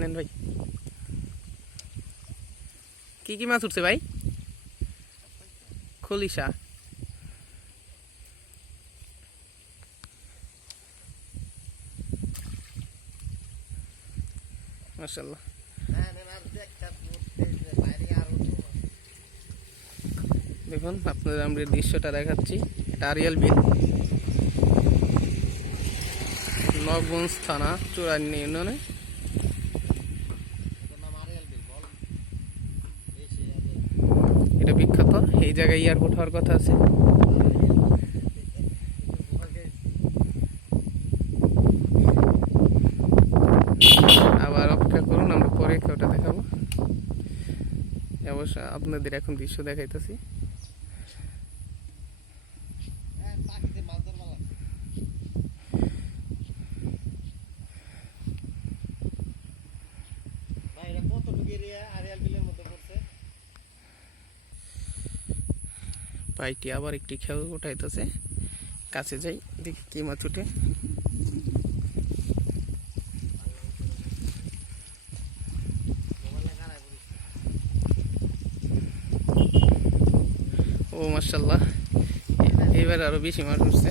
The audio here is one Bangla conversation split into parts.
নেন ভাই। কি কি মাছ উঠছে ভাই? খলিশা। মাশাল্লাহ দেখুন, আপনাদের আমরা দৃশ্যটা দেখাচ্ছি। এটা আরিয়াল বিল। নবগঞ্জ থানা চুরান্নি ইউনিয়নে। বিখ্যাত এই জায়গায় এয়ারপোর্ট হওয়ার কথা আছে। আবার অপেক্ষা করুন, আমরা পরে ওটা দেখাবো। অবশ্য আপনাদের এখন দৃশ্য দেখাইতেছি। পাইটি আবার একটি খেয়াল উঠাইতেছে। কাছে যাই, দেখি কি মাছ উঠে। ও মার্শাল্লাহ এবার আরও বেশি মাছ উঠছে।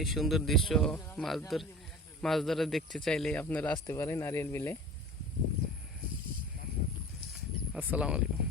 এই সুন্দর দৃশ্য মাছ ধরে মাছ ধরে দেখতে চাইলে আপনারা আসতে পারেন নারিয়েল বিলে আসসালামু আলাইকুম।